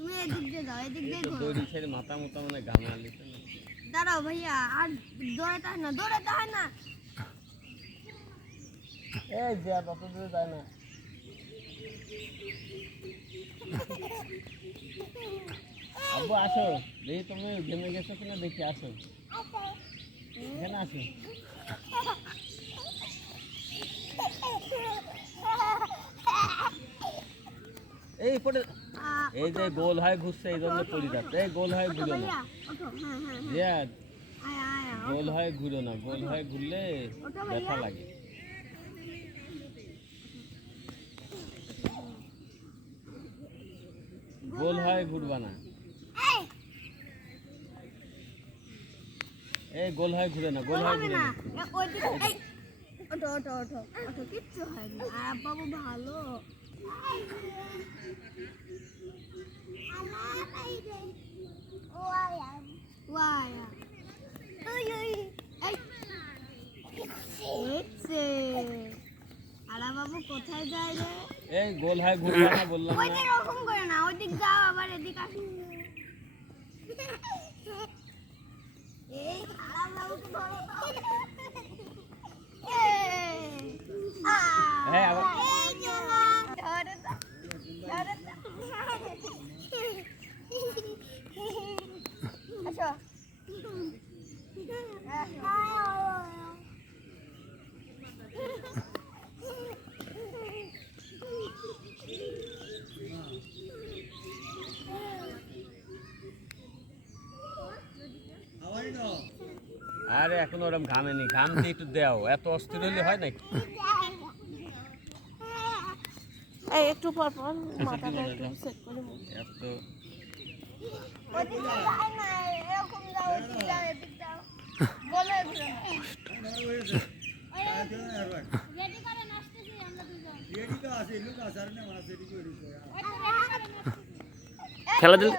তুমি এদিক দিয়ে যাও, এদিক দিয়ে ঘোরো। দড়ি ছেড়ে মাথা মতো মানে গামা লিতে না। দাঁড়াও ভাইয়া, আর দৌড়াতে হয় না, দৌড়াতে হয় না। এই যে তত দূরে যায় না। আব্বু আসো, দেখি তুমি ঘেমে গেছো কিনা দেখি, আসো এখানে আসো। এই পড়ে, এই যে গোল হয় ঘুরছে এই জন্য পড়ে যাচ্ছে। এই গোল হয় ঘুরো না, রিয়াদ, গোল হয় ঘুরো না, গোল হয় ঘুরলে ব্যথা লাগে। গোল হয় ঘুরবা না, এই গোল হয় ঘুরে না, গোল হয় ঘুরে না। ওঠো ওঠো ওঠো ওঠো, কিচ্ছু হয়নি। আর বাবু ভালো। বাবু কোথায় যায় রে? এই গোল হয় ঘুরবা না বললাম না। ওইদিকে ওরকম করে না, ওইদিক যাও আবার এদিক আসো। এই খারাপ বাবুকে ধরো তো। হ্যাঁ আবার এই চলো, ধরো তো, ধরো তো। আসো। আরে এখন ওরকম ঘামেনি, ঘামতে একটু দেও, এত অস্থির হলে হয় নাকি? এই একটু পর পর মাথাটা একটু সেট করে বল। এত ওদিকে যাও না, এরকম যাও, এদিক যাও, এদিক যাও। বলো ঘুরে না। রেডি করে নাচতেছি আমরা দুজন। রেডি তো আছে, লোক আছে আর না আছে, রেডি করে। খেলা দিল।